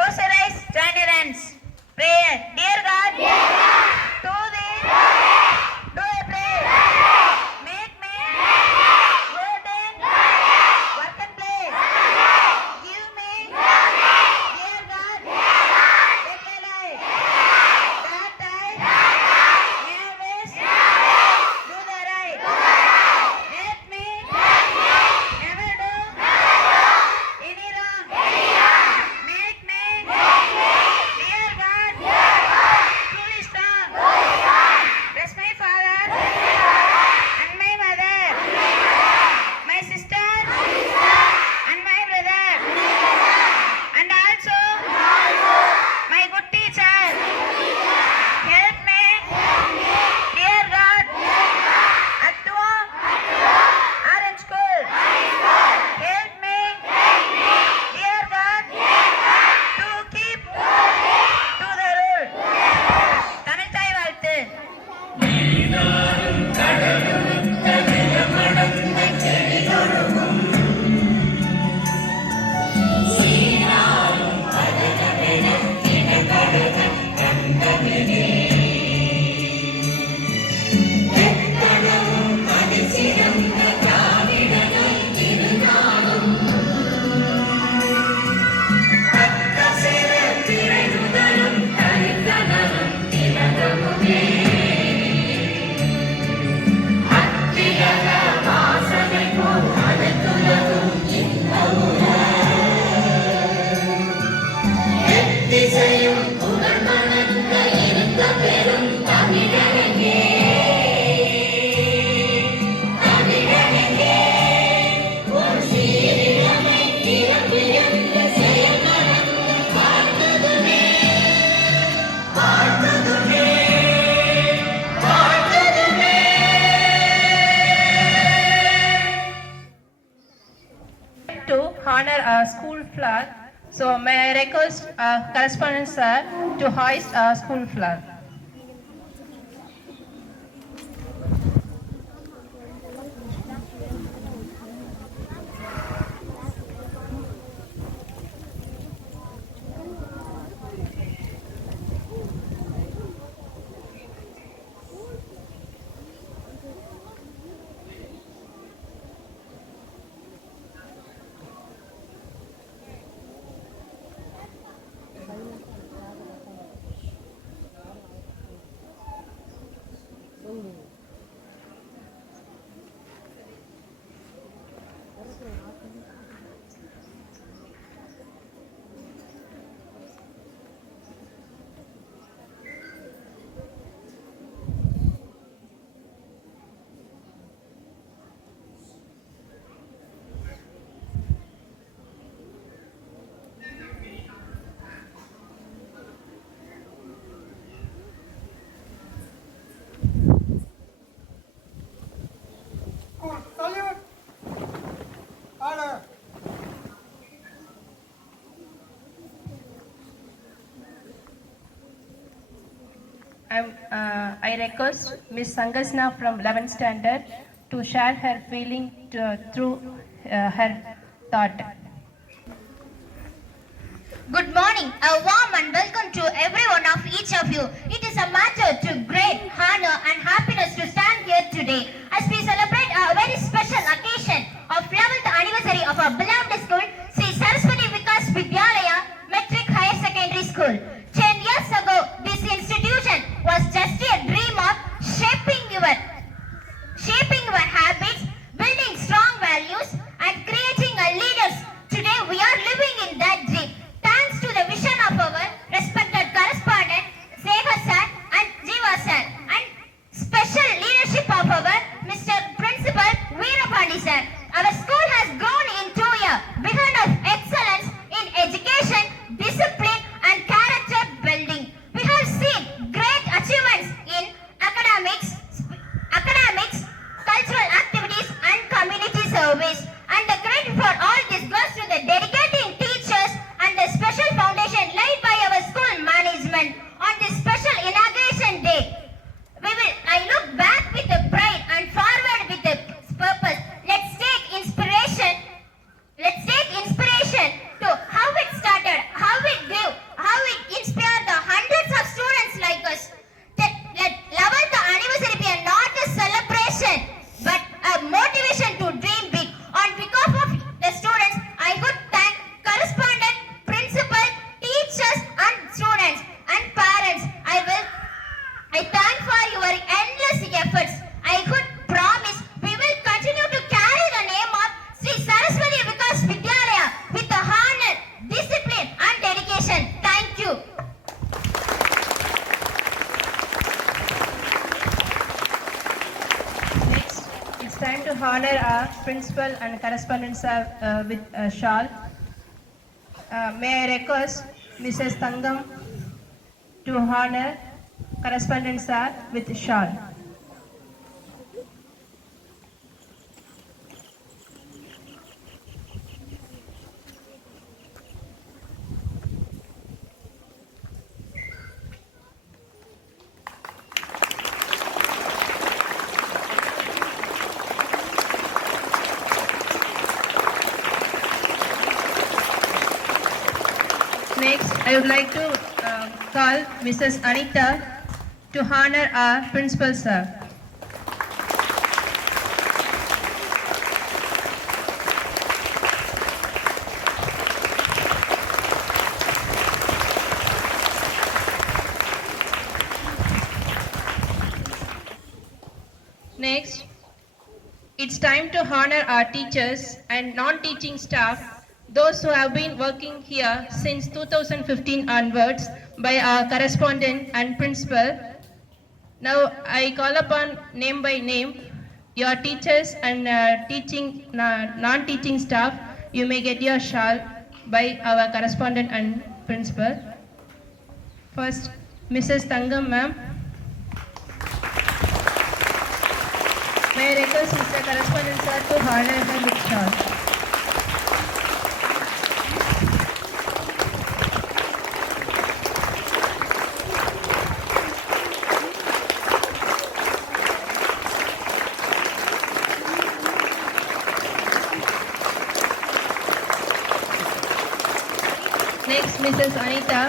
Close your eyes, join your hands. Prayer. Dear God, do this. Do a prayer. Make me good in work and play. Give me, dear God, take a life. That I may always do the right. Let me never do any wrong. Make me, dear God, truly strong. Bless my father and my mother, my sister and my brother, and also my good teacher. Help me, dear God, at home or in school. Help me, dear God, to keep to the rule. Tamil தாய் வாழ்த்து. To honor our school flag, so may I request correspondent sir to hoist our school flag. Salute! Order! I request Miss Sangasna from 11th standard to share her feeling through her thought. Good morning, a warm and welcome to every one of each of you. It is a matter to great honor and happiness to stand here today as we celebrate a very special occasion of 11th anniversary of our beloved school, Sri Saraswati Vikas Vidyalaya Metric Higher Secondary School. 10 years ago, this institution was just a dream of shaping your habits, building strong values, and creating a leaders. Today, we are living in that dream. Thanks to the vision of our respected correspondent, Sekhar sir and Jiva sir, and special leadership of our Mr. Principal Veerapandi sir. Our school has grown into a beacon of excellence in education, discipline, and character honor our principal and correspondent sir with a shawl. May I request Mrs. Thangam to honor correspondent sir with a shawl. Next, I would like to call Mrs. Anita to honor our principal sir. Next, it's time to honor our teachers and non-teaching staff, those who have been working here since 2015 onwards by our correspondent and principal. Now I call upon name by name your teachers and non-teaching staff. You may get your shawl by our correspondent and principal. First, Mrs. Thangam ma'am. May I request Mr. Correspondent sir to honor her with shawl. Next, Mrs. Anita.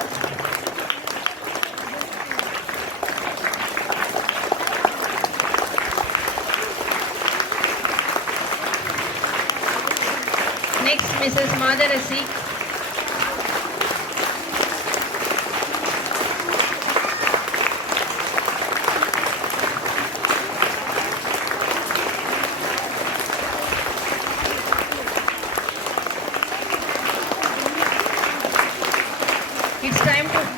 Next, Mrs. Madharasi.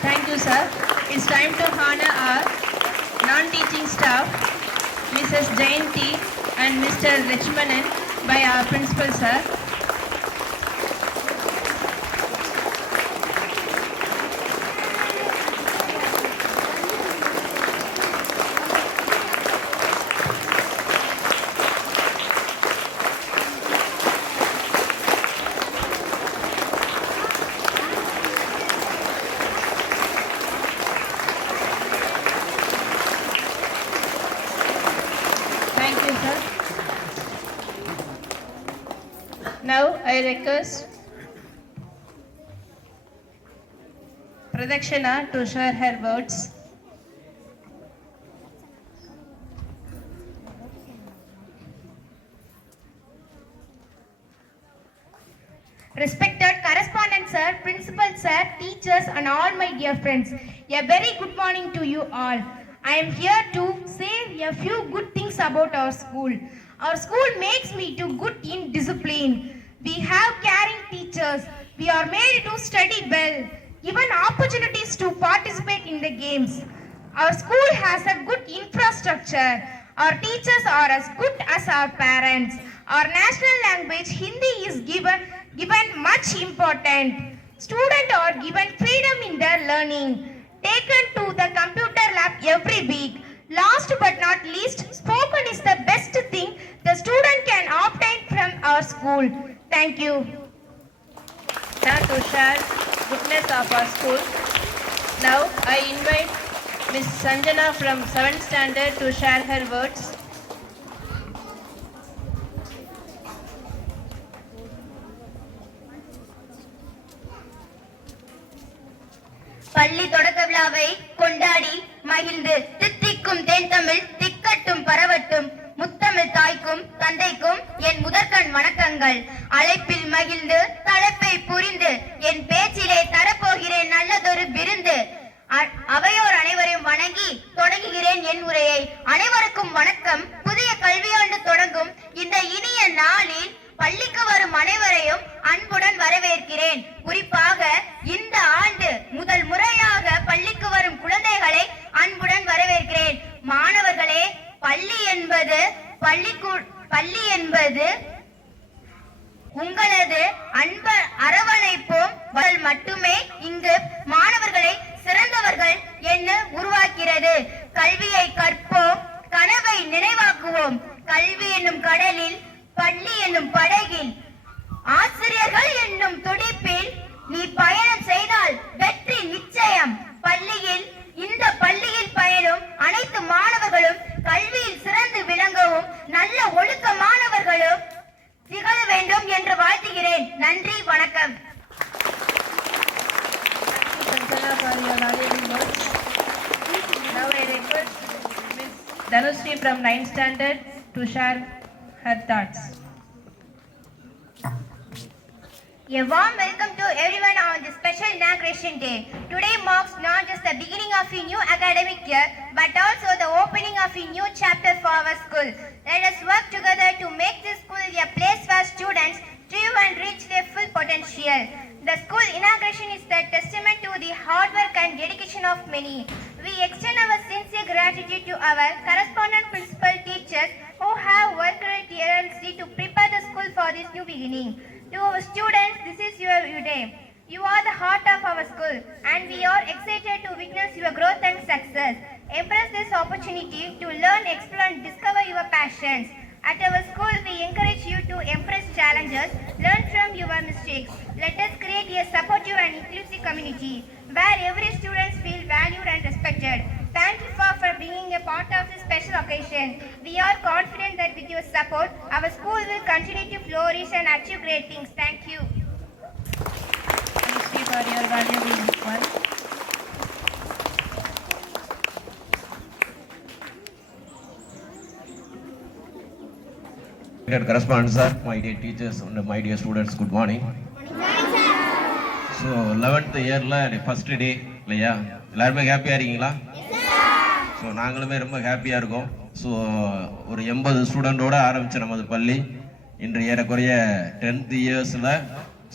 Thank you sir. It's time to honor our non-teaching staff, Mrs. Jayanti and Mr. Richmanan by our principal sir. Thank you, sir. Now I request Pradakshina to share her words. Respected correspondent sir, principal sir, teachers and all my dear friends, a very good morning to you all. I am here to say a few good things about our school. Our school makes me to good in discipline. We have caring teachers. We are made to study well, given opportunities to participate in the games. Our school has a good infrastructure. Our teachers are as good as our parents. Our national language Hindi is given much important. Students are given freedom in their learning. Taken to the computer lab every week. Last but not least, spoken is the best thing the student can obtain from our school. Thank you. Now to share goodness of our school. Now I invite Miss Sanjana from 7th standard to share her words. பள்ளி தொடக்க விழாவை கொண்டாடி மகிழ்ந்து தித்திக்கும் தேன் தமிழ் திக்கட்டும் பரவட்டும் முத்தமிழ் தாய்க்கும் தந்தைக்கும் என் முதற்கண் வணக்கங்கள். அழைப்பில் மகிழ்ந்து தலைப்பை புரிந்து என் பேச்சிலே தரப்போகிறேன் நல்லதொரு விருந்து. அவையோர் அனைவரையும் வணங்கி தொடங்குகிறேன் என் உரையை. அனைவருக்கும் வணக்கம். புதிய கல்வியாண்டு தொடங்கும் இந்த இனிய நாளில் பள்ளிக்கு வரும் அனைவரையும் அன்புடன் வரவேற்கிறேன். குறிப்பாக இந்த ஆண்டு முதல் முறையாக பள்ளிக்கு வரும் குழந்தைகளை அன்புடன் வரவேற்கிறேன். மாணவர்களே, பள்ளி என்பது சொல்கிறது. கல்வியை கற்போம், கனவை நினைவாக்குவோம். கல்வி என்னும் கடலில், பள்ளி என்னும் படகில், ஆசிரியர்கள் என்னும் துடிப்பில் நீ பயணம் செய்தால் வெற்றி நிச்சயம். இந்த பள்ளியில் பயிலும் அனைத்து மாணவர்களும் கல்வியில் சிறந்து விளங்கவும் நல்ல ஒழுக்கமானவர்களும் திகழ வேண்டும் என்று வாழ்த்துகிறேன். நன்றி, வணக்கம். Sanjana for your valuable words. Now I request Ms. Dhanushree from 9th standard to share her thoughts. A warm welcome to everyone on this special inauguration day. Today marks not just the beginning of a new academic year, but also the opening of a new chapter for our school. Let us work together to make this school a place where students thrive and reach their full potential. The school inauguration is the testament to the hard work and dedication of many. We extend our sincere gratitude to our correspondent principal teachers who have worked tirelessly to prepare the school for this new beginning. To our students, this is your day. You are the heart of our school and we are excited to witness your growth and success. Embrace this opportunity to learn, explore and discover your passions. At our school, we encourage you to embrace challenges, learn from your mistakes. Let us create a supportive and inclusive community where every student feels valued and respected. Thank you for being a part of this special occasion. We are confident that with your support, our school will continue to flourish and achieve great things. Thank you. Thank you for your valuable words. Correspondent sir, my dear teachers and my dear students, good morning. So 11th yearல first day இல்லையா, எல்லாருமே ஹாப்பியா இருக்கீங்களா? So நாங்களுமே ரொம்ப ஹாப்பியாக இருக்கோம். So ஒரு 80 ஸ்டூடெண்டோடு ஆரம்பித்த நமது பள்ளி இன்று ஏறக்குறைய 10th இயர்ஸில்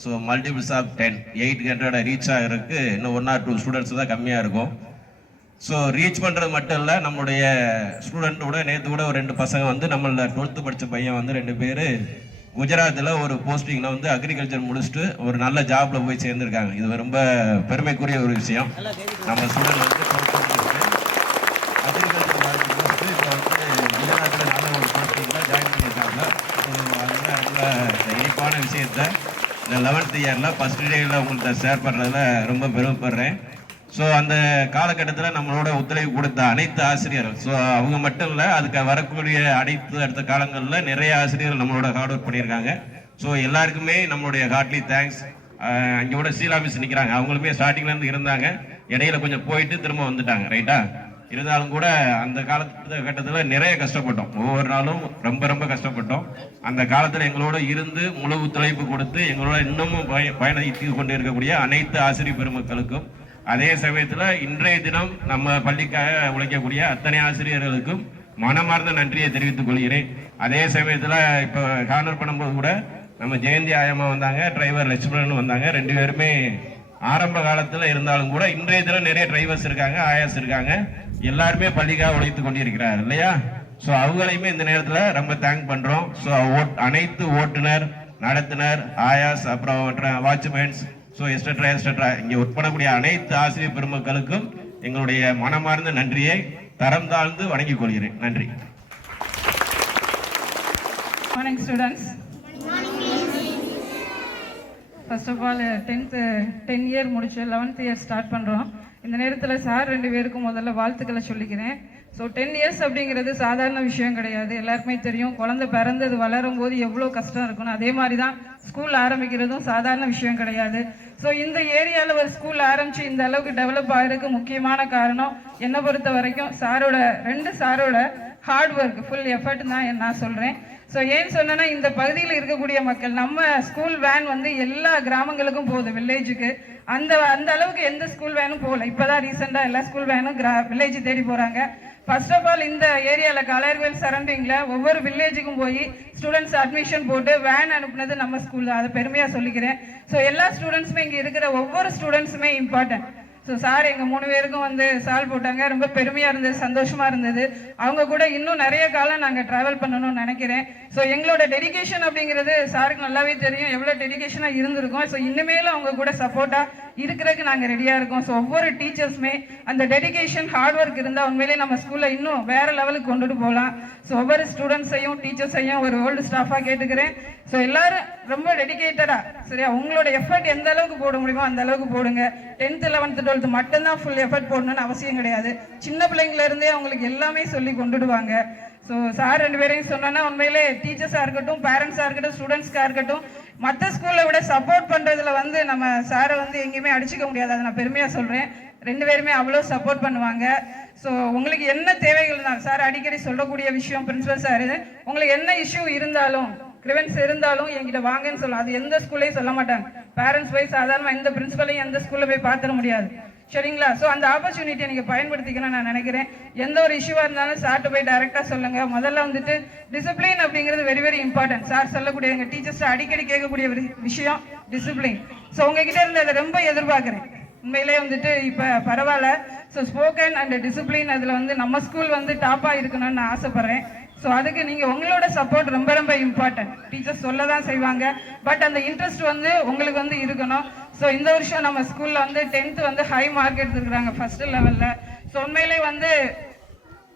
ஸோ மல்டிபிள்ஸ் ஆஃப் 10 800 ரீச் ஆகிறதுக்கு இன்னும் 1 or 2 ஸ்டூடெண்ட்ஸ் தான் கம்மியாக இருக்கும். ஸோ ரீச் பண்ணுறது மட்டும் இல்லை, நம்மளுடைய ஸ்டூடெண்ட்டோட நேற்று கூட ஒரு 2 பசங்க வந்து நம்மள 12th படித்த பையன் வந்து 2 பேர் குஜராத்தில் ஒரு போஸ்டிங்கில் வந்து அக்ரிகல்ச்சர் முடிச்சுட்டு ஒரு நல்ல ஜாபில் போய் சேர்ந்துருக்காங்க. இது ரொம்ப பெருமைக்குரிய ஒரு விஷயம். நம்ம ஸ்டூடெண்ட் வந்து அக்ரிகல்ச்சர் முடிச்சுட்டு இப்போ வந்து குஜராத்தில் நல்ல ஒரு போஸ்டிங்கில் ஜாயின் பண்ணியிருக்காங்க. ஸோ அதனால் ரொம்ப இனிப்பான விஷயத்தை இந்த 11th இயரில் ஃபஸ்ட் டேயில் உங்கள்கிட்ட ஷேர் பண்ணுறதுல ரொம்ப பெருமைப்படுறேன். ஸோ அந்த காலகட்டத்தில் நம்மளோட ஒத்துழைப்பு கொடுத்த அனைத்து ஆசிரியர்கள், ஸோ அவங்க மட்டும் இல்லை, அதுக்கு வரக்கூடிய அடுத்த காலங்களில் நிறைய ஆசிரியர்கள் நம்மளோட ஹார்ட் ஒர்க் பண்ணியிருக்காங்க. ஸோ எல்லாருக்குமே நம்மளுடைய ஹார்ட்லி தேங்க்ஸ். அங்கே கூட சீலா மிஸ் நிற்கிறாங்க, அவங்களுமே ஸ்டார்டிங்லேருந்து இருந்தாங்க, இடையில கொஞ்சம் போயிட்டு திரும்ப வந்துட்டாங்க, ரைட்டா? இருந்தாலும் கூட அந்த காலகட்டத்தில் நிறைய கஷ்டப்பட்டோம், ஒவ்வொரு நாளும் ரொம்ப ரொம்ப கஷ்டப்பட்டோம். அந்த காலத்தில் எங்களோட இருந்து முழு ஒத்துழைப்பு கொடுத்து எங்களோட இன்னமும் பயணித்து கொண்டு இருக்கக்கூடிய அனைத்து ஆசிரியர் பெருமக்களுக்கும், அதே சமயத்தில் இன்றைய தினம் நம்ம பள்ளிக்காக உழைக்கக்கூடிய அத்தனை ஆசிரியர்களுக்கும் மனமார்ந்த நன்றியை தெரிவித்துக் கொள்கிறேன். அதே சமயத்தில் இப்போ கார்னர் பண்ணும்போது கூட நம்ம ஜெயந்தி ஆயம்மா வந்தாங்க, டிரைவர் லட்சுமணன் வந்தாங்க. 2 பேருமே ஆரம்ப காலத்தில் இருந்தாலும் கூட இன்றைய தினம் நிறைய டிரைவர்ஸ் இருக்காங்க, ஆயாஸ் இருக்காங்க, எல்லாருமே பள்ளிக்காக உழைத்து கொண்டிருக்கிறார் இல்லையா? ஸோ அவங்களையுமே இந்த நேரத்தில் ரொம்ப தேங்க் பண்ணுறோம். ஸோ அனைத்து ஓட்டுநர், நடத்துனர், ஆயாஸ், அப்புறம் வாட்ச்மேன்ஸ், ஸோ எக்ஸ்ட்ரா இங்கே ஒர்க் பண்ணக்கூடிய அனைத்து ஆசிரியர் பெருமக்களுக்கும் எங்களுடைய மனமார்ந்த நன்றியை தரம் தாழ்ந்து வணங்கிக் கொள்கிறேன். நன்றி. Morning students. First of all, 10 year முடிச்சு 11th year ஸ்டார்ட் பண்ணுறோம். இந்த நேரத்தில் சார் 2 பேருக்கும் முதல்ல வாழ்த்துக்களை சொல்லிக்கிறேன். ஸோ 10 years அப்படிங்கிறது சாதாரண விஷயம் கிடையாது, எல்லாருக்குமே தெரியும். குழந்தை பிறந்தது வளரும் போது எவ்வளோ கஷ்டம் இருக்கணும், அதே மாதிரி தான் ஸ்கூல் ஆரம்பிக்கிறதும் சாதாரண விஷயம் கிடையாது. ஸோ இந்த ஏரியாவில் ஒரு ஸ்கூல் ஆரம்பித்து இந்த அளவுக்கு டெவலப் ஆகிறதுக்கு முக்கியமான காரணம் என்னை பொறுத்த வரைக்கும் ரெண்டு சாரோட ஹார்ட் ஒர்க், ஃபுல் எஃபர்ட் தான் நான் சொல்கிறேன். ஸோ ஏன்னு சொன்னேன்னா, இந்த பகுதியில் இருக்கக்கூடிய மக்கள், நம்ம ஸ்கூல் வேன் வந்து எல்லா கிராமங்களுக்கும் போகுது, வில்லேஜுக்கு. அந்த அளவுக்கு எந்த ஸ்கூல் வேனும் போகல. இப்போ தான் ரீசெண்டாக எல்லா ஸ்கூல் வேனும் வில்லேஜ் தேடி போகிறாங்க. ஃபர்ஸ்ட் ஆஃப் ஆல் இந்த ஏரியாவில் கலர்வேல் சரௌண்டிங்கில் ஒவ்வொரு வில்லேஜுக்கும் போய் ஸ்டூடெண்ட்ஸ் அட்மிஷன் போட்டு வேன் அனுப்புனது நம்ம ஸ்கூல் தான், அதை பெருமையாக சொல்லிக்கிறேன். ஸோ எல்லா ஸ்டூடெண்ட்ஸுமே, இங்கே இருக்கிற ஒவ்வொரு ஸ்டூடெண்ட்ஸுமே இம்பார்ட்டன்ட். ஸோ சார் எங்கள் 3 பேருக்கும் வந்து சால் போட்டாங்க. ரொம்ப பெருமையாக இருந்தது, சந்தோஷமாக இருந்தது. அவங்க கூட இன்னும் நிறைய காலம் நாங்கள் ட்ராவல் பண்ணணும்னு நினைக்கிறேன். ஸோ எங்களோட டெடிகேஷன் அப்படிங்கிறது சாருக்கு நல்லாவே தெரியும், எவ்வளோ டெடிகேஷனாக இருந்திருக்கோம். ஸோ இனிமேலும் அவங்க கூட சப்போர்ட்டாக இருக்கிறதுக்கு நாங்கள் ரெடியாக இருக்கோம். ஸோ ஒவ்வொரு டீச்சர்ஸுமே அந்த டெடிகேஷன், ஹார்ட் ஒர்க் இருந்தால் உண்மையிலேயே நம்ம ஸ்கூலில் இன்னும் வேறு லெவலுக்கு கொண்டுட்டு போகலாம். ஸோ ஒவ்வொரு ஸ்டூடெண்ட்ஸையும் டீச்சர்ஸையும் ஒரு ஓல்டு ஸ்டாஃபாக கேட்டுக்கிறேன். ஸோ எல்லாரும் ரொம்ப டெடிகேட்டடாக, சரியா, உங்களோட எஃபர்ட் எந்த அளவுக்கு போட முடியுமோ அந்த அளவுக்கு போடுங்க. 10th 11th 12th மட்டும்தான் ஃபுல் எஃபர்ட் போடணும்னு அவசியம் கிடையாது. சின்ன பிள்ளைங்கள்லேருந்தே அவங்களுக்கு எல்லாமே சொல்லி கொண்டுடுவாங்க. ஸோ சார் 2 பேரையும் சொன்னோன்னா உண்மையிலே டீச்சர்ஸாக இருக்கட்டும், பேரண்ட்ஸாக இருக்கட்டும், ஸ்டூடெண்ட்ஸ்க்காக இருக்கட்டும், மற்ற ஸ்கூலை விட சப்போர்ட் பண்ணுறதுல வந்து நம்ம சாரை வந்து எங்கேயுமே அடிச்சுக்க முடியாது. அதை நான் பெருமையாக சொல்கிறேன். 2 பேருமே அவ்வளோ சப்போர்ட் பண்ணுவாங்க. ஸோ உங்களுக்கு என்ன தேவைகள் தான் சார் அடிக்கடி சொல்லக்கூடிய விஷயம், பிரின்சிபல் சார், உங்களுக்கு என்ன இஷ்யூ இருந்தாலும், கிரிவன்ஸ் இருந்தாலும் என்கிட்ட வாங்கன்னு சொல்லலாம். அது எந்த ஸ்கூல்லையும் சொல்ல மாட்டாங்க. பேரண்ட்ஸ் போய் சாதாரணமாக எந்த பிரின்சிபலையும் எந்த ஸ்கூலில் போய் பார்த்துட முடியாது, சரிங்களா? ஸோ அந்த ஆப்பர்ச்சுனிட்டியை நீங்கள் பயன்படுத்திக்கணும்னு நான் நினைக்கிறேன். எந்த ஒரு இஷ்யூவாக இருந்தாலும் சார்ட்டு போய் டைரெக்டாக சொல்லுங்கள். முதல்ல வந்துட்டு டிசிப்ளின் அப்படிங்கிறது வெரி வெரி இம்பார்ட்டன்ட். சார் சொல்லக்கூடிய எங்கள் டீச்சர்ஸ் அடிக்கடி கேட்கக்கூடிய விஷயம் டிசிப்ளின். ஸோ உங்ககிட்ட இருந்து அதை ரொம்ப எதிர்பார்க்குறேன். உண்மையிலே வந்துட்டு இப்போ பரவாயில்ல. ஸோ ஸ்போக்கன் அண்ட் டிசிப்ளின் அதில் வந்து நம்ம ஸ்கூல் வந்து டாப்பாக இருக்கணும்னு நான் ஆசைப்பட்றேன். ஸோ அதுக்கு நீங்கள் உங்களோட சப்போர்ட் ரொம்ப ரொம்ப இம்பார்ட்டன்ட். டீச்சர்ஸ் சொல்ல தான் செய்வாங்க, பட் அந்த இன்ட்ரெஸ்ட் வந்து உங்களுக்கு வந்து இருக்கணும். ஸோ இந்த வருஷம் நம்ம ஸ்கூலில் வந்து 10th வந்து ஹை மார்க் எடுத்துருக்குறாங்க ஃபர்ஸ்ட் லெவலில். ஸோ உண்மையிலே வந்து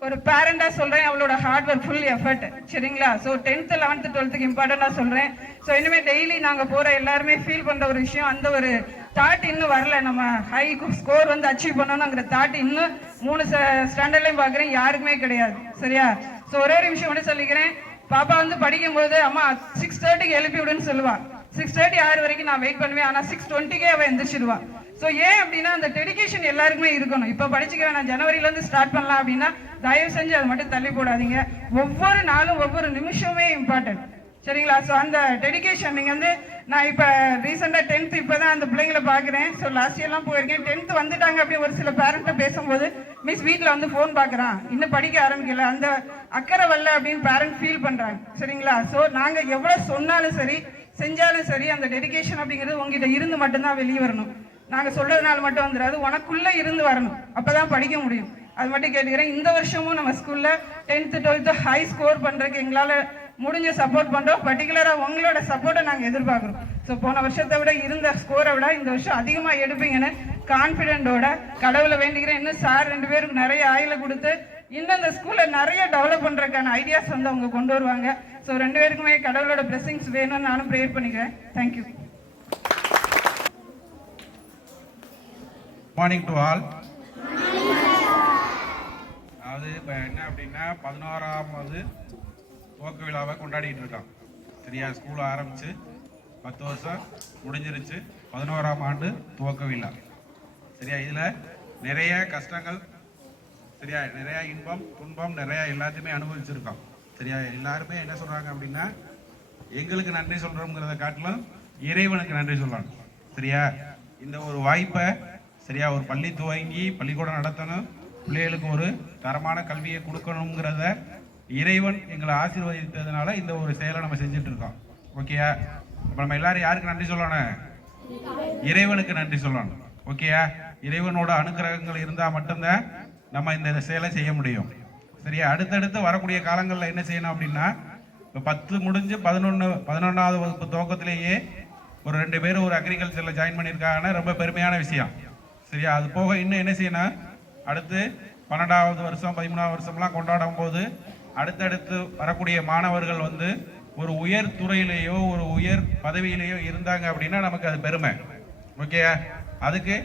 ஒரு பேரண்டாக சொல்கிறேன், அவளோட ஹார்ட் ஒர்க், ஃபுல் எஃபர்ட், சரிங்களா? ஸோ 10th 11th 12th இம்பார்ட்டண்ட்டாக சொல்கிறேன். ஸோ இனிமேல் டெய்லி நாங்கள் போகிற எல்லாருமே ஃபீல் பண்ணுற ஒரு விஷயம், அந்த ஒரு தாட் இன்னும் வரல. நம்ம ஹை ஸ்கோர் வந்து அச்சீவ் பண்ணணுங்கிற தாட் இன்னும் 3 ஸ்டாண்டர்ட்லையும் பார்க்குறேன், யாருக்குமே கிடையாது, சரியா? ஸோ ஒரே ஒரு விஷயம் மட்டும் சொல்லிக்கிறேன். பாப்பா வந்து படிக்கும்போது அம்மா 6:30க்கு எழுப்பி விடுன்னு சொல்லுவா. 6:30 6 வரைக்கும் நான் வெயிட் பண்ணுவேன். ஆனால் 6:20க்கே அவள் எந்திரிச்சிடுவா. ஸோ ஏன் அப்படின்னா அந்த டெடிகேஷன் எல்லாருக்குமே இருக்கணும். இப்போ படிச்சுக்க வேணாம், ஜனவரியிலேருந்து ஸ்டார்ட் பண்ணலாம் அப்படின்னா தயவு செஞ்சு அதை மட்டும் தள்ளி போடாதீங்க. ஒவ்வொரு நாளும் ஒவ்வொரு நிமிஷமே இம்பார்ட்டன்ட், சரிங்களா? ஸோ அந்த டெடிகேஷன் நீங்கள் வந்து, நான் இப்போ ரீசெண்டாக 10th இப்போ தான் அந்த பிள்ளைங்களை பார்க்குறேன். ஸோ லாஸ்ட் இயர்லாம் போயிருக்கேன். 10th வந்துட்டாங்க அப்படி ஒரு சில பேரண்ட்டை பேசும்போது, மிஸ் வீட்டில் வந்து ஃபோன் பார்க்குறான், இன்னும் படிக்க ஆரம்பிக்கல, அந்த அக்கறை வரல அப்படின்னு பேரண்ட் ஃபீல் பண்ணுறாங்க, சரிங்களா? ஸோ நாங்கள் எவ்வளோ சொன்னாலும் சரி, செஞ்சாலும் சரி, அந்த டெடிகேஷன் அப்படிங்கிறது உங்ககிட்ட இருந்து மட்டும்தான் வெளியே வரணும். நாங்கள் சொல்கிறதுனால மட்டும் வந்துடாது, உனக்குள்ளே இருந்து வரணும், அப்போ தான் படிக்க முடியும். அது மட்டும் கேட்டுக்கிறேன். இந்த வருஷமும் நம்ம ஸ்கூலில் 10th 12th ஹை ஸ்கோர் பண்ணுறதுக்கு எங்களால் முடிஞ்ச சப்போர்ட் பண்ணுறோம். பர்டிகுலராக உங்களோட சப்போர்ட்டை நாங்கள் எதிர்பார்க்குறோம். ஸோ போன வருஷத்தை விட இருந்த ஸ்கோரை விட இந்த வருஷம் அதிகமாக எடுப்பீங்கன்னு கான்ஃபிடென்ட்டோட கடவுளை வேண்டிக்கிறேன். இன்னும் சார் 2 பேருக்கு நிறைய ஆயில கொடுத்து இன்னும் இந்த ஸ்கூலில் நிறைய டெவலப் பண்ணுறதுக்கான ஐடியாஸ் வந்து அவங்க கொண்டு வருவாங்க. ஸோ 2 பேருக்குமே கடவுளோட பிளெஸிங்ஸ் வேணும்னு நானும் ப்ரேயர் பண்ணிக்கிறேன். தேங்க்யூ. Morning to all. அதாவது இப்போ என்ன அப்படின்னா 11ஆவது துவக்க விழாவை கொண்டாடிட்டு இருக்கோம், சரியா? ஸ்கூல் ஆரம்பித்து 10 வருஷம் முடிஞ்சிருச்சு, 11ஆம் ஆண்டு துவக்க விழா, சரியா? இதில் நிறைய கஷ்டங்கள், சரியா, நிறையா இன்பம் துன்பம் நிறையா எல்லாத்தையுமே அனுபவிச்சிருக்கோம், சரியா? எல்லாருமே என்ன சொல்கிறாங்க அப்படின்னா எங்களுக்கு நன்றி சொல்கிறோங்கிறத காட்டிலும் இறைவனுக்கு நன்றி சொல்லணும், சரியா? இந்த ஒரு வாய்ப்பை, சரியா, ஒரு பள்ளி துவங்கி பள்ளிக்கூடம் நடத்தணும், பிள்ளைகளுக்கு ஒரு தரமான கல்வியை கொடுக்கணுங்கிறத இறைவன் எங்களை ஆசீர்வதித்ததுனால இந்த ஒரு செயலை நம்ம செஞ்சுட்டு இருக்கோம், ஓகேயா? அப்போ நம்ம எல்லாரும் யாருக்கு நன்றி சொல்லணும்? இறைவனுக்கு நன்றி சொல்லணும், ஓகேயா? இறைவனோட அனுக்கிரகங்கள் இருந்தால் மட்டும்தான் நம்ம இந்த செயலை செய்ய முடியும், சரியா? அடுத்தடுத்து வரக்கூடிய காலங்களில் என்ன செய்யணும் அப்படின்னா, இப்போ 10 முடிஞ்சு 11வது வகுப்பு துவக்கத்திலேயே ஒரு 2 பேர் ஒரு அக்ரிகல்ச்சரில் ஜாயின் பண்ணியிருக்காங்கன்னா ரொம்ப பெருமையான விஷயம், சரியா? அது போக இன்னும் என்ன செய்யணும், அடுத்து 12வது வருஷம் 13வது வருஷம்லாம் கொண்டாடும் போது அடுத்தடுத்து வரக்கூடிய மாணவர்கள் வந்து ஒரு உயர் துறையிலேயோ ஒரு உயர் பதவியிலேயோ இருந்தாங்க அப்படின்னா நமக்கு அது பெருமை, ஓகே? அதுக்கு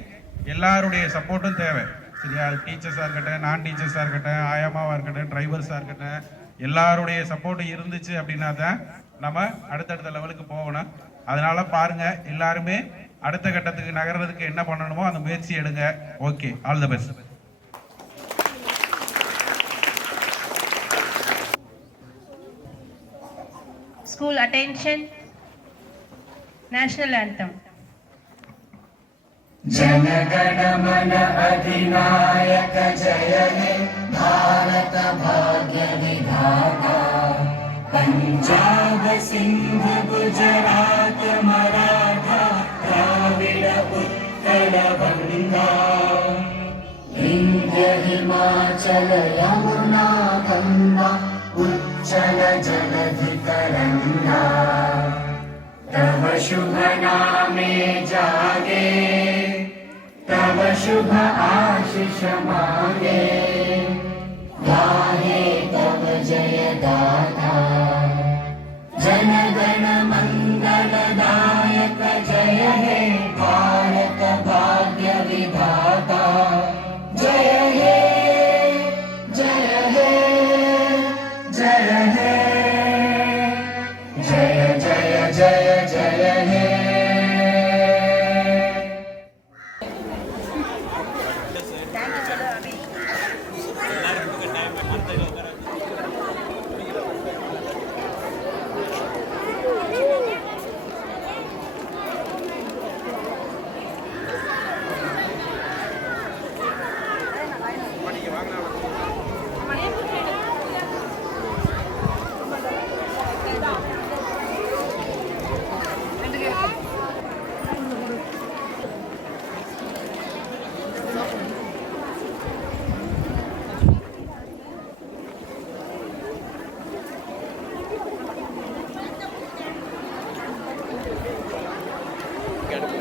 எல்லாருடைய சப்போர்ட்டும் தேவை, சரியா? அது டீச்சர்ஸாக இருக்கட்டும், நான் டீச்சர்ஸாக இருக்கட்டும், ஆயாமாவாக இருக்கட்டும், டிரைவர்ஸாக இருக்கட்டும், எல்லாருடைய சப்போர்ட்டும் இருந்துச்சு அப்படின்னா தான் நம்ம அடுத்தடுத்த லெவலுக்கு போகணும். அதனால பாருங்க, எல்லாருமே அடுத்த கட்டத்துக்கு நகர்றதுக்கு என்ன பண்ணணுமோ அந்த முயற்சி எடுங்க. Okay, all the best. School attention. National anthem. जनगण मन अधिनायक जय हे भारत भाग्य विधाता पंजाब सिंध गुजरात मराठा द्राविड उत्कल बंगा चल यमुना गंगा उच्चल जलधितरंगा तव शुभ नामे जागे तव शुभ आशीष मांगे गाहे तव जय गाथा जन गण मंगलदायक जय हे भारत भाग्य विधाता जय हे जय हे जय हे जय जय जय जय हे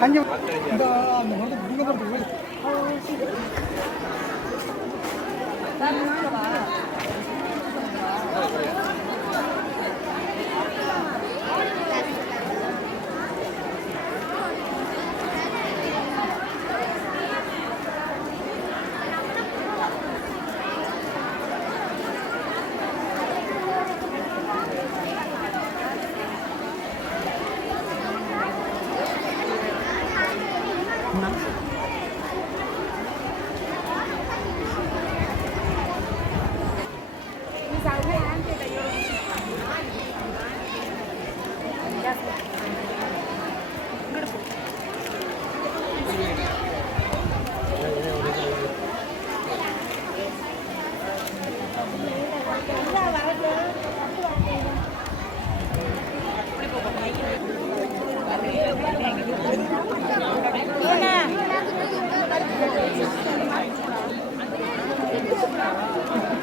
அங்கே இந்த அந்த இங்கே போகிறது Thank you.